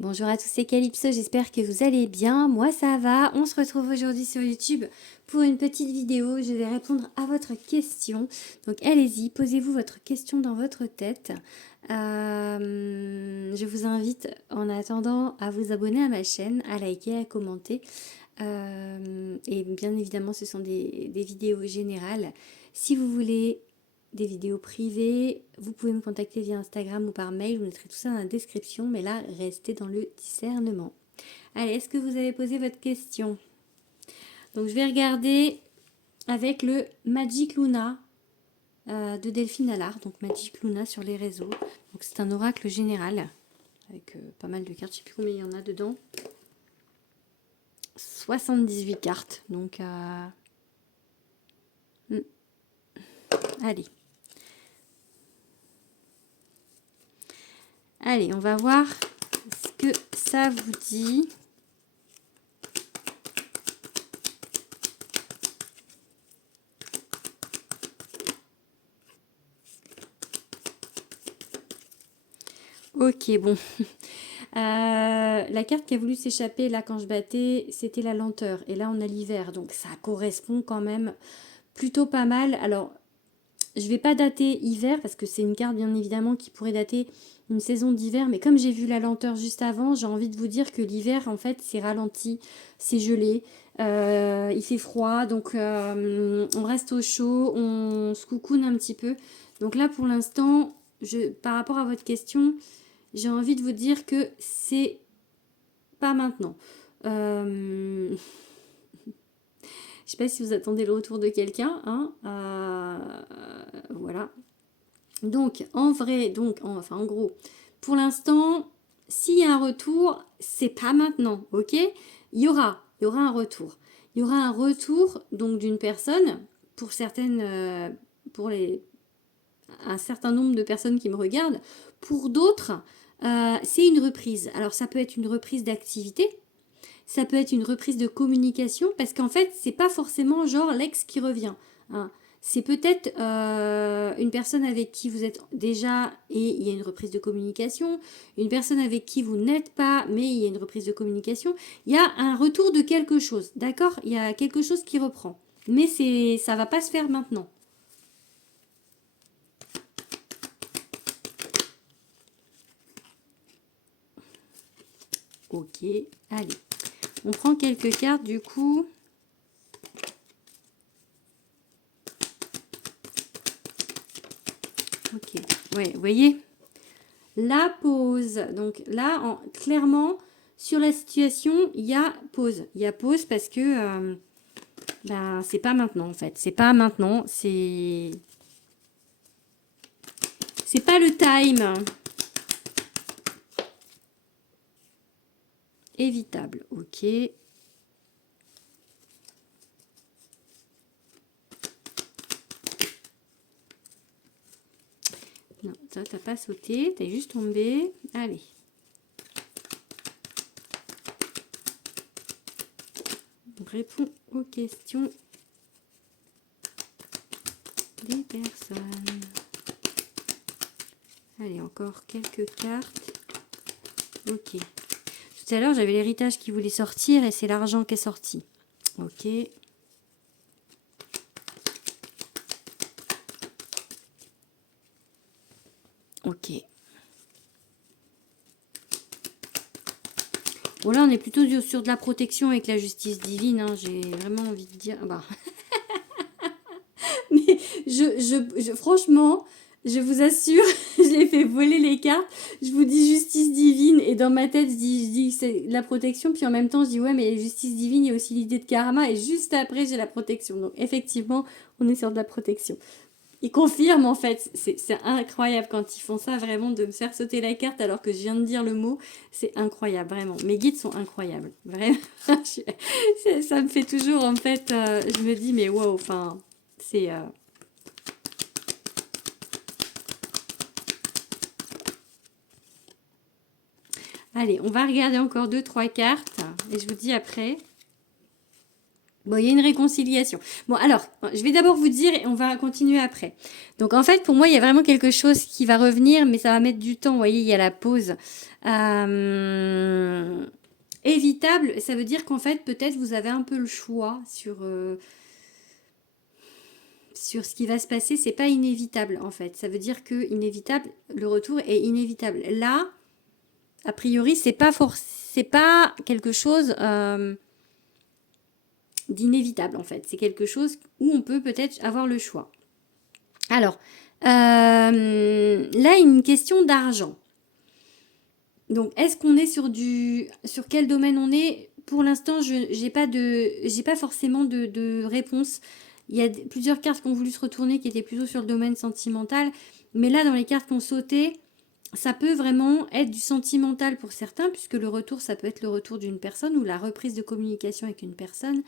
Bonjour à tous, c'est Calypso, j'espère que vous allez bien. Moi ça va, on se retrouve aujourd'hui sur YouTube pour une petite vidéo. Je vais répondre à votre question. Donc allez-y, posez-vous votre question dans votre tête. Je vous invite en attendant à vous abonner à ma chaîne, à liker, à commenter. Et bien évidemment ce sont des vidéos générales. Si vous voulez des vidéos privées, vous pouvez me contacter via Instagram ou par mail, je vous mettrai tout ça dans la description, mais là, restez dans le discernement. Allez, est-ce que vous avez posé votre question? Donc, je vais regarder avec le Magic Luna de Delphine Allard, donc Magic Luna sur les réseaux. Donc, c'est un oracle général avec pas mal de cartes, je ne sais plus combien il y en a dedans. 78 cartes, donc allez. Allez, on va voir ce que ça vous dit. Ok, bon. La carte qui a voulu s'échapper là quand je battais, c'était la lenteur. Et là, on a l'hiver. Donc, ça correspond quand même plutôt pas mal. Alors, je vais pas dater hiver parce que c'est une carte bien évidemment qui pourrait dater une saison d'hiver. Mais comme j'ai vu la lenteur juste avant, j'ai envie de vous dire que l'hiver, en fait, c'est ralenti, c'est gelé. Il fait froid. Donc, on reste au chaud, on se coucoune un petit peu. Donc là, pour l'instant, par rapport à votre question, j'ai envie de vous dire que c'est pas maintenant. Je sais pas si vous attendez le retour de quelqu'un, hein. Voilà. Donc, en vrai, en gros, pour l'instant, s'il y a un retour, c'est pas maintenant, ok? Il y aura un retour. Il y aura un retour donc d'une personne pour certaines, un certain nombre de personnes qui me regardent. Pour d'autres, c'est une reprise. Alors ça peut être une reprise d'activité, ça peut être une reprise de communication, parce qu'en fait, c'est pas forcément genre l'ex qui revient, hein. C'est peut-être une personne avec qui vous êtes déjà et il y a une reprise de communication, une personne avec qui vous n'êtes pas mais il y a une reprise de communication. Il y a un retour de quelque chose, d'accord? Il y a quelque chose qui reprend. Mais ça va pas se faire maintenant. Ok, allez. On prend quelques cartes du coup. Ok, ouais, vous voyez la pause. Donc là, clairement, sur la situation, il y a pause. Il y a pause parce que ben, c'est pas maintenant en fait. C'est pas maintenant. C'est pas le time. Évitable. Ok. Non, ça, t'as pas sauté. T'es juste tombé. Allez. Donc, réponds aux questions des personnes. Allez, encore quelques cartes. Ok. Tout à l'heure, j'avais l'héritage qui voulait sortir et c'est l'argent qui est sorti. Ok. Ok. Bon, là, on est plutôt sur de la protection avec la justice divine, hein. J'ai vraiment envie de dire... Bah. Mais franchement, je vous assure, je l'ai fait voler les cartes. Je vous dis justice divine et dans ma tête, je dis que c'est la protection. Puis en même temps, je dis ouais, mais justice divine, il y a aussi l'idée de karma. Et juste après, j'ai la protection. Donc effectivement, on est sur de la protection. Ils confirment en fait, c'est incroyable quand ils font ça vraiment de me faire sauter la carte alors que je viens de dire le mot, c'est incroyable vraiment. Mes guides sont incroyables, vraiment. Ça me fait toujours en fait, je me dis mais wow, enfin c'est... Allez, on va regarder encore 2-3 cartes et je vous dis après. Bon, il y a une réconciliation. Bon, alors, je vais d'abord vous dire et on va continuer après. Donc, en fait, pour moi, il y a vraiment quelque chose qui va revenir, mais ça va mettre du temps. Vous voyez, il y a la pause. Évitable, ça veut dire qu'en fait, peut-être vous avez un peu le choix sur ce qui va se passer. C'est pas inévitable, en fait. Ça veut dire que inévitable, le retour est inévitable. Là, a priori, c'est pas quelque chose d'inévitable en fait. C'est quelque chose où on peut peut-être avoir le choix. Alors, là, une question d'argent. Donc, est-ce qu'on est sur quel domaine on est? Pour l'instant, j'ai pas forcément de réponse. Il y a plusieurs cartes qui ont voulu se retourner qui étaient plutôt sur le domaine sentimental. Mais là, dans les cartes qui ont sauté, ça peut vraiment être du sentimental pour certains, puisque le retour, ça peut être le retour d'une personne ou la reprise de communication avec une personne.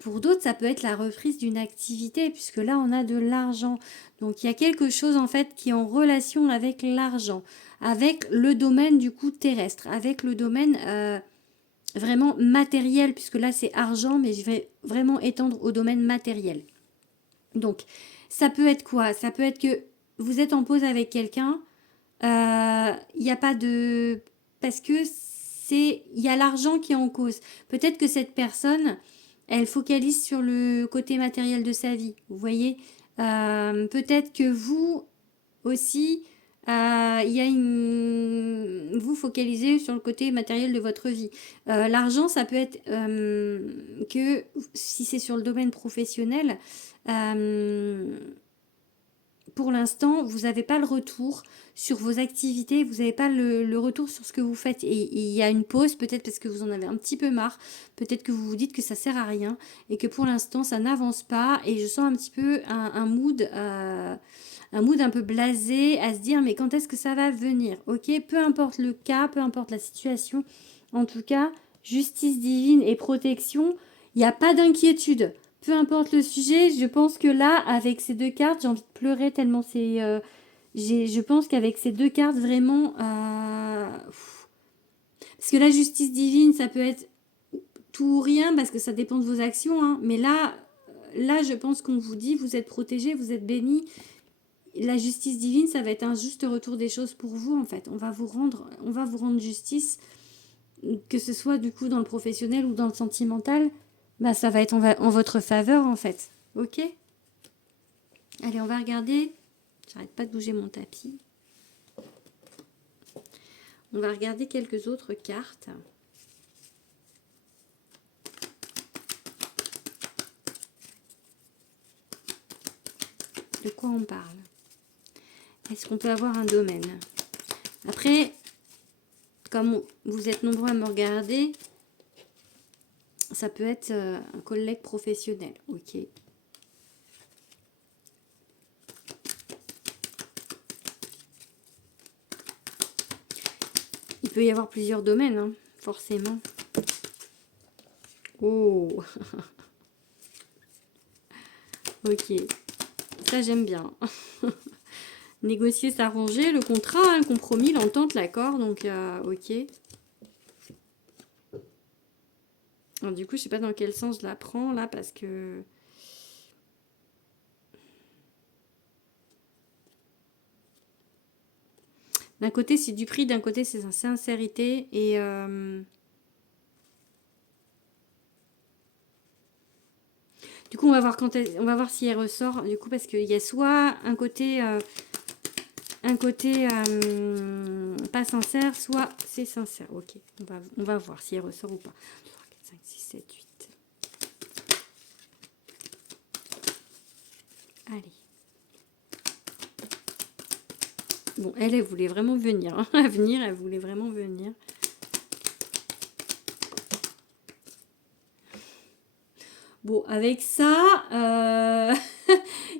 Pour d'autres, ça peut être la reprise d'une activité, puisque là, on a de l'argent. Donc, il y a quelque chose, en fait, qui est en relation avec l'argent, avec le domaine, du coup, terrestre, avec le domaine vraiment matériel, puisque là, c'est argent, mais je vais vraiment étendre au domaine matériel. Donc, ça peut être quoi? Ça peut être que vous êtes en pause avec quelqu'un, il n'y a pas de... Parce que il y a l'argent qui est en cause. Peut-être que cette personne, elle focalise sur le côté matériel de sa vie. Vous voyez, peut-être que vous aussi, il y a vous focalisez sur le côté matériel de votre vie. L'argent, ça peut être que si c'est sur le domaine professionnel, pour l'instant, vous n'avez pas le retour sur vos activités, vous n'avez pas le retour sur ce que vous faites. Et il y a une pause, peut-être parce que vous en avez un petit peu marre, peut-être que vous vous dites que ça sert à rien et que pour l'instant, ça n'avance pas. Et je sens un petit peu un mood un peu blasé à se dire mais quand est-ce que ça va venir? Ok, peu importe le cas, peu importe la situation, en tout cas, justice divine et protection, il n'y a pas d'inquiétude. Peu importe le sujet, je pense que là, avec ces deux cartes, j'ai envie de pleurer tellement c'est... je pense qu'avec ces deux cartes, vraiment... parce que la justice divine, ça peut être tout ou rien, parce que ça dépend de vos actions. Hein. Mais là, je pense qu'on vous dit, vous êtes protégé, vous êtes béni. La justice divine, ça va être un juste retour des choses pour vous, en fait. On va vous rendre justice, que ce soit du coup dans le professionnel ou dans le sentimental. Bah, ça va être en votre faveur, en fait. Ok? Allez, on va regarder. J'arrête pas de bouger mon tapis. On va regarder quelques autres cartes. De quoi on parle? Est-ce qu'on peut avoir un domaine? Après, comme vous êtes nombreux à me regarder, ça peut être un collègue professionnel. Ok. Il peut y avoir plusieurs domaines, hein, forcément. Oh. Ok. Ça, j'aime bien. Négocier, s'arranger, le contrat, le compromis, l'entente, l'accord. Donc, ok. Alors, du coup, je sais pas dans quel sens je la prends, là, parce que... D'un côté, c'est du prix, d'un côté, c'est sa sincérité. Et... Du coup, on va voir on va voir si elle ressort. Du coup, parce qu'il y a soit un côté pas sincère, soit c'est sincère. Ok, on va voir si elle ressort ou pas. 3, 4, 5, 6, 7, 8. Allez. Bon, elle voulait vraiment venir. Hein. Elle voulait vraiment venir. Bon, avec ça,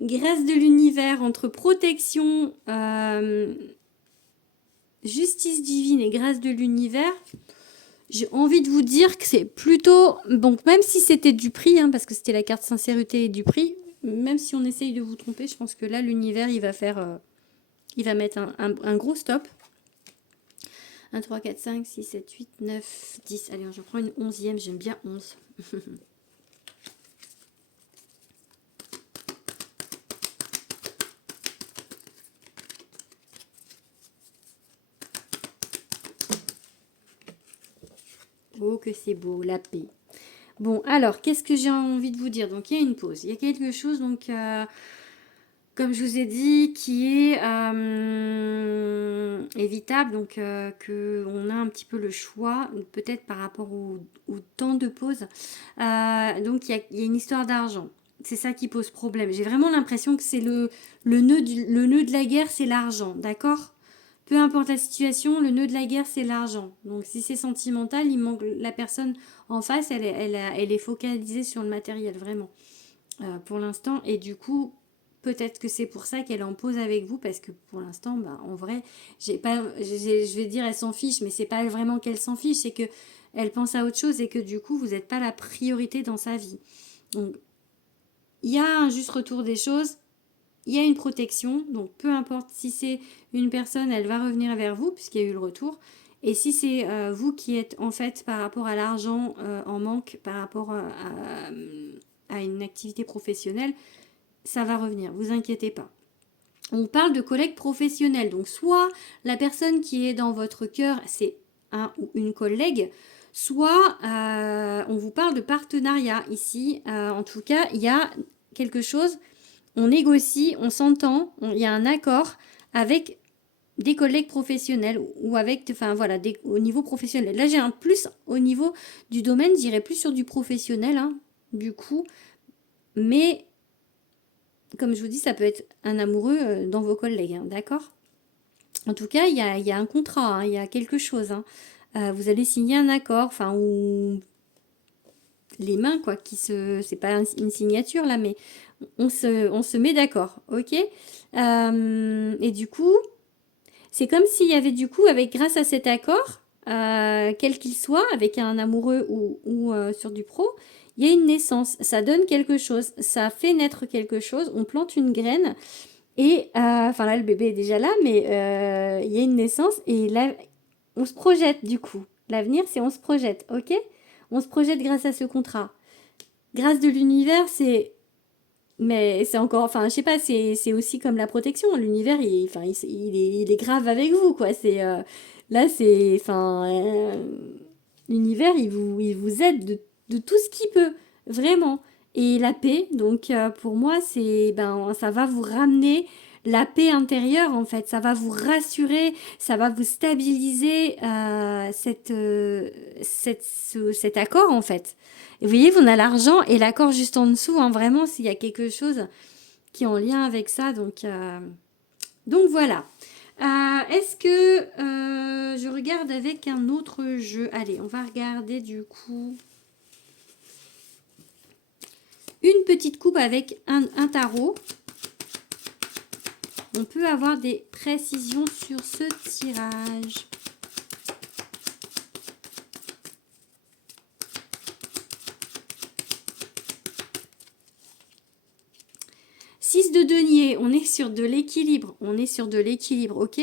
grâce de l'univers entre protection, justice divine et grâce de l'univers, j'ai envie de vous dire que c'est plutôt... Donc même si c'était du prix, hein, parce que c'était la carte sincérité et du prix, même si on essaye de vous tromper, je pense que là, l'univers, il va faire... il va mettre un gros stop. 1, 3, 4, 5, 6, 7, 8, 9, 10. Allez, je prends une 11e, j'aime bien 11. Oh, que c'est beau, la paix. Bon, alors, qu'est-ce que j'ai envie de vous dire? Donc, il y a une pause. Il y a quelque chose, donc, comme je vous ai dit, qui est évitable. Donc, qu'on a un petit peu le choix, peut-être par rapport au temps de pause. Donc, il y a une histoire d'argent. C'est ça qui pose problème. J'ai vraiment l'impression que c'est le nœud de la guerre, c'est l'argent. D'accord? Peu importe la situation, le nœud de la guerre, c'est l'argent. Donc, si c'est sentimental, il manque la personne en face, elle est focalisée sur le matériel, vraiment, pour l'instant. Et du coup, peut-être que c'est pour ça qu'elle est en pause avec vous, parce que pour l'instant, bah, en vrai, je vais dire elle s'en fiche, mais c'est pas vraiment qu'elle s'en fiche, c'est que elle pense à autre chose et que du coup, vous n'êtes pas la priorité dans sa vie. Donc, il y a un juste retour des choses. Il y a une protection, donc peu importe si c'est une personne, elle va revenir vers vous puisqu'il y a eu le retour. Et si c'est vous qui êtes en fait par rapport à l'argent en manque, par rapport à une activité professionnelle, ça va revenir, vous inquiétez pas. On parle de collègues professionnels, donc soit la personne qui est dans votre cœur, c'est un ou une collègue, soit on vous parle de partenariat ici. En tout cas, il y a quelque chose, on négocie, on s'entend, il y a un accord avec des collègues professionnels ou avec, enfin voilà, au niveau professionnel. Là, j'ai un plus au niveau du domaine, j'irai plus sur du professionnel, hein, du coup, mais comme je vous dis, ça peut être un amoureux dans vos collègues, hein, d'accord? En tout cas, il y a un contrat, hein, il y a quelque chose, hein. Vous allez signer un accord, enfin, ou les mains, quoi, c'est pas une signature là, mais on se met d'accord, ok? Et du coup, c'est comme s'il y avait du coup, grâce à cet accord, quel qu'il soit, avec un amoureux ou sur du pro, il y a une naissance. Ça donne quelque chose, ça fait naître quelque chose. On plante une graine et, enfin là, le bébé est déjà là, mais il y a une naissance et là, on se projette du coup. L'avenir, c'est on se projette, ok? On se projette grâce à ce contrat. Grâce de l'univers, mais c'est encore, enfin, je sais pas, c'est aussi comme la protection. L'univers, enfin, il est grave avec vous, quoi. Là, enfin, l'univers, il vous aide de tout ce qu'il peut, vraiment. Et la paix, donc, pour moi, ben, ça va vous ramener la paix intérieure, en fait. Ça va vous rassurer, ça va vous stabiliser, cet accord, en fait. Et vous voyez, on a l'argent et l'accord juste en dessous, hein, vraiment, s'il y a quelque chose qui est en lien avec ça. Donc voilà. Est-ce que je regarde avec un autre jeu? Allez, on va regarder du coup une petite coupe avec un tarot. On peut avoir des précisions sur ce tirage. 6 de denier, on est sur de l'équilibre. On est sur de l'équilibre, ok?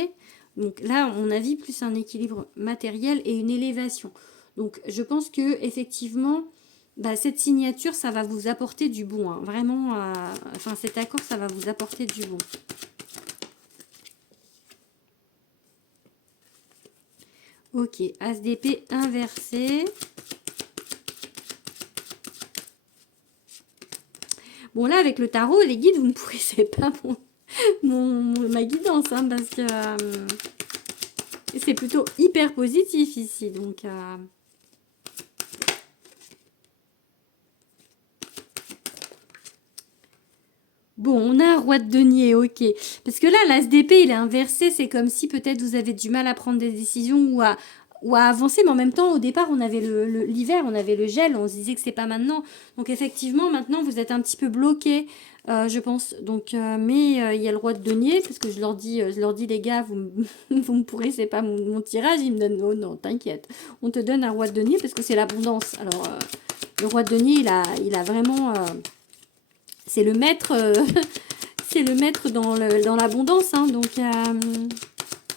Donc là, on a vu plus un équilibre matériel et une élévation. Donc je pense que effectivement, bah, cette signature, ça va vous apporter du bon. Hein. Vraiment, enfin cet accord, ça va vous apporter du bon. Ok, As d'épée inversé. Bon là, avec le tarot, les guides, vous ne pourrissez pas ma guidance, hein, parce que c'est plutôt hyper positif ici. Donc... Bon, on a un roi de denier, ok. Parce que là, l'as d'épée, il est inversé. C'est comme si peut-être vous avez du mal à prendre des décisions ou à avancer. Mais en même temps, au départ, on avait l'hiver, on avait le gel. On se disait que c'est pas maintenant. Donc effectivement, maintenant, vous êtes un petit peu bloqué, je pense. Donc, mais il y a le roi de denier. Parce que je leur dis les gars, vous me pourrez, c'est pas mon tirage. Ils me donnent, oh non, t'inquiète. On te donne un roi de denier parce que c'est l'abondance. Alors, le roi de denier, il a vraiment... c'est le maître, c'est le maître dans l'abondance, hein, donc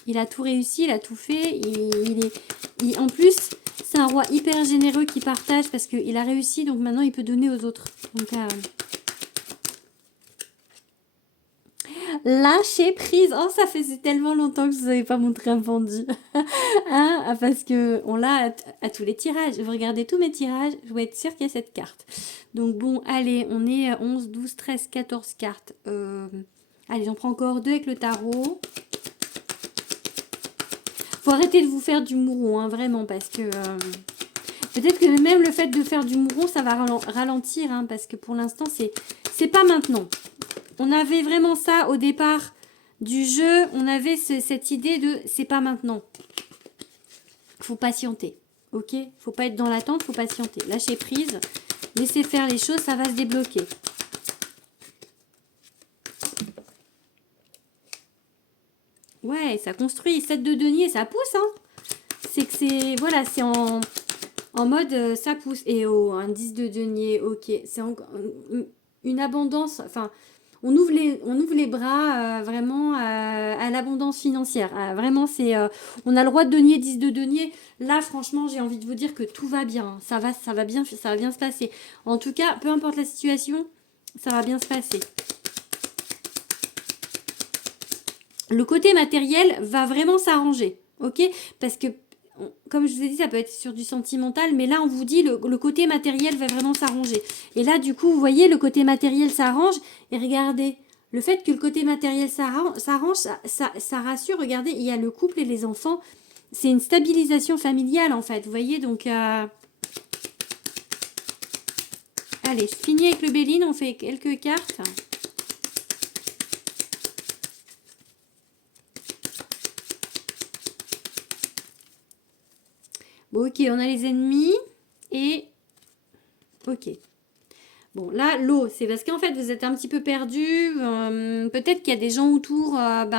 il a tout réussi, il a tout fait. En plus, c'est un roi hyper généreux qui partage parce qu'il a réussi, donc maintenant il peut donner aux autres. Donc, Lâcher prise. Oh, ça faisait tellement longtemps que je vous avais pas montré un pendu. Hein, ah, parce que on l'a à tous les tirages. Vous regardez tous mes tirages, je vais être sûre qu'il y a cette carte. Donc bon, allez, on est à 11, 12, 13, 14 cartes. Allez, j'en prends encore 2 avec le tarot. Faut arrêter de vous faire du mouron, hein, vraiment, parce que... peut-être que même le fait de faire du mouron, ça va ralentir, hein, parce que pour l'instant, c'est pas maintenant. On avait vraiment ça au départ du jeu. On avait cette idée de c'est pas maintenant. Faut patienter, ok? Faut pas être dans l'attente, faut patienter. Lâcher prise, laisser faire les choses, ça va se débloquer. Ouais, ça construit. 7 de denier, ça pousse, hein? C'est que c'est... Voilà, c'est en mode ça pousse. Et oh, un 10 de denier, ok. C'est une abondance, enfin... On ouvre les bras vraiment à l'abondance financière. Vraiment, on a le droit de denier, 10 de denier. Là, franchement, j'ai envie de vous dire que tout va bien. Ça va bien se passer. En tout cas, peu importe la situation, ça va bien se passer. Le côté matériel va vraiment s'arranger, ok? Parce que, comme je vous ai dit, ça peut être sur du sentimental, mais là, on vous dit, le côté matériel va vraiment s'arranger. Et là, du coup, vous voyez, le côté matériel s'arrange, et regardez, le fait que le côté matériel s'arrange, ça rassure. Regardez, il y a le couple et les enfants. C'est une stabilisation familiale, en fait, vous voyez, donc... Allez, je finis avec le Béline, on fait quelques cartes. Bon, ok, on a les ennemis et... Ok. Bon, là, l'eau, c'est parce qu'en fait, vous êtes un petit peu perdu. Peut-être qu'il y a des gens autour, de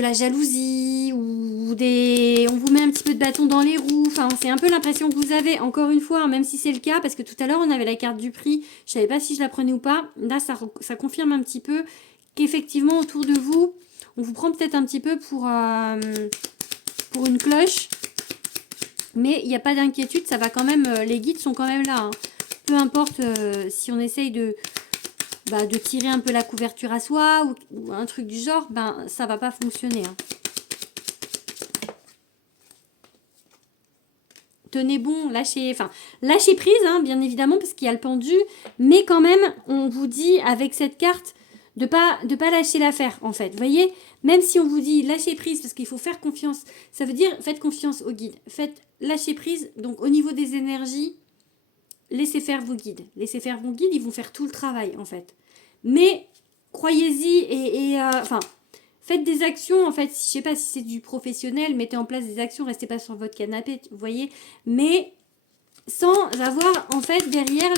la jalousie ou des... On vous met un petit peu de bâton dans les roues. Enfin, c'est un peu l'impression que vous avez, encore une fois, hein, même si c'est le cas, parce que tout à l'heure, on avait la carte du prix. Je savais pas si je la prenais ou pas. Là, ça confirme un petit peu qu'effectivement, autour de vous, on vous prend peut-être un petit peu pour une cloche. Mais il n'y a pas d'inquiétude, ça va quand même, les guides sont quand même là. Hein. Peu importe si on essaye de tirer un peu la couverture à soi ou un truc du genre, ça va pas fonctionner. Hein. Tenez bon, lâchez prise, hein, bien évidemment, parce qu'il y a le pendu. Mais quand même, on vous dit avec cette carte de pas lâcher l'affaire, en fait. Vous voyez, même si on vous dit lâcher prise, parce qu'il faut faire confiance, ça veut dire faites confiance aux guides. Faites lâcher prise, donc au niveau des énergies, laissez faire vos guides. Laissez faire vos guides, ils vont faire tout le travail, en fait. Mais croyez-y faites des actions, en fait, je sais pas si c'est du professionnel, mettez en place des actions, restez pas sur votre canapé, vous voyez, mais sans avoir, en fait, derrière,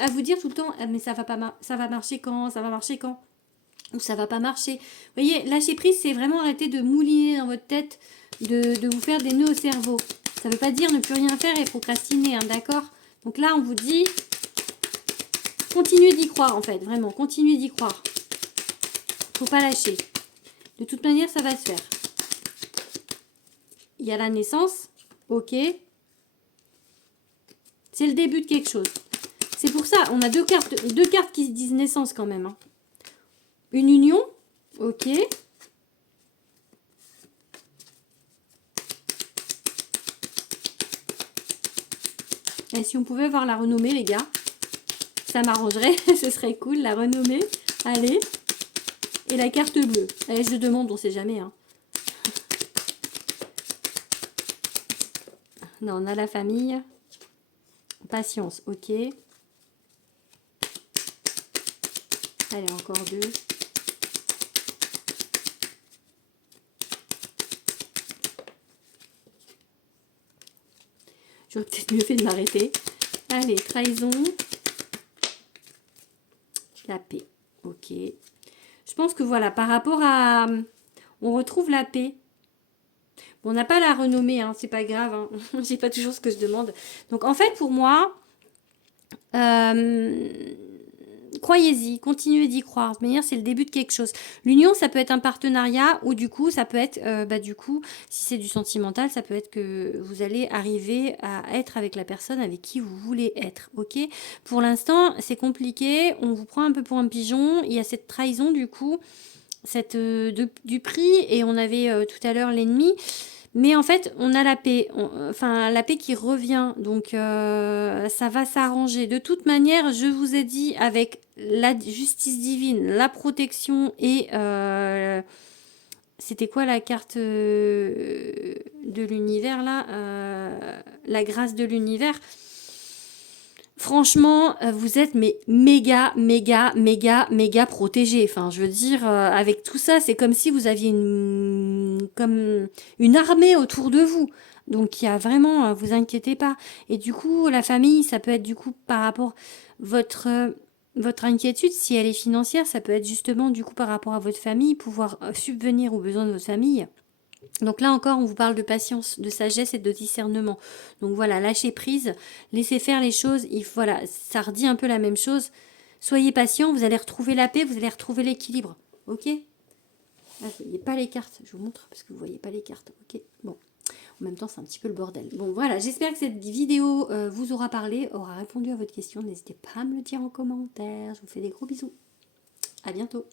à vous dire tout le temps, mais ça va marcher quand, ça va marcher quand, ou ça va pas marcher. Vous voyez, lâcher prise, c'est vraiment arrêter de mouliner dans votre tête, de vous faire des nœuds au cerveau. Ça veut pas dire ne plus rien faire et procrastiner, hein, d'accord? Donc là, on vous dit, continuez d'y croire, en fait, vraiment, continuez d'y croire. Faut pas lâcher. De toute manière, ça va se faire. Il y a la naissance. Ok. C'est le début de quelque chose. C'est pour ça, on a deux cartes qui se disent naissance quand même. Hein. Une union. Ok. Et si on pouvait voir la renommée, les gars, ça m'arrangerait. Ce serait cool, la renommée. Allez. Et la carte bleue. Allez, je demande, on sait jamais. Hein. Non, on a la famille. Patience, ok. Allez, encore 2. J'aurais peut-être mieux fait de m'arrêter. Allez, trahison. La paix, ok. Je pense que voilà, par rapport à... On retrouve la paix. Bon, on n'a pas la renommée, hein, c'est pas grave. Hein. J'ai pas toujours ce que je demande. Donc, en fait, pour moi, croyez-y, continuez d'y croire. De toute manière, c'est le début de quelque chose. L'union, ça peut être un partenariat ou du coup, ça peut être, du coup, si c'est du sentimental, ça peut être que vous allez arriver à être avec la personne avec qui vous voulez être, ok? Pour l'instant, c'est compliqué, on vous prend un peu pour un pigeon, il y a cette trahison du coup, du prix, et on avait tout à l'heure l'ennemi. Mais en fait, on a la paix, enfin la paix qui revient, donc ça va s'arranger. De toute manière, je vous ai dit, avec la justice divine, la protection et c'était quoi la carte de l'univers là, la grâce de l'univers. Franchement, vous êtes mais méga, méga, méga, méga protégé. Enfin, je veux dire, avec tout ça, c'est comme si vous aviez comme une armée autour de vous. Donc, il y a vraiment, vous inquiétez pas. Et du coup, la famille, ça peut être du coup par rapport votre votre inquiétude, si elle est financière, ça peut être justement du coup par rapport à votre famille, pouvoir subvenir aux besoins de votre famille. Donc là encore, on vous parle de patience, de sagesse et de discernement. Donc voilà, lâchez prise, laissez faire les choses. Voilà, ça redit un peu la même chose. Soyez patient, vous allez retrouver la paix, vous allez retrouver l'équilibre. Ok? Là, vous voyez pas les cartes. Je vous montre parce que vous voyez pas les cartes. Ok? Bon. En même temps, c'est un petit peu le bordel. Bon, voilà, j'espère que cette vidéo vous aura parlé, aura répondu à votre question. N'hésitez pas à me le dire en commentaire. Je vous fais des gros bisous. À bientôt.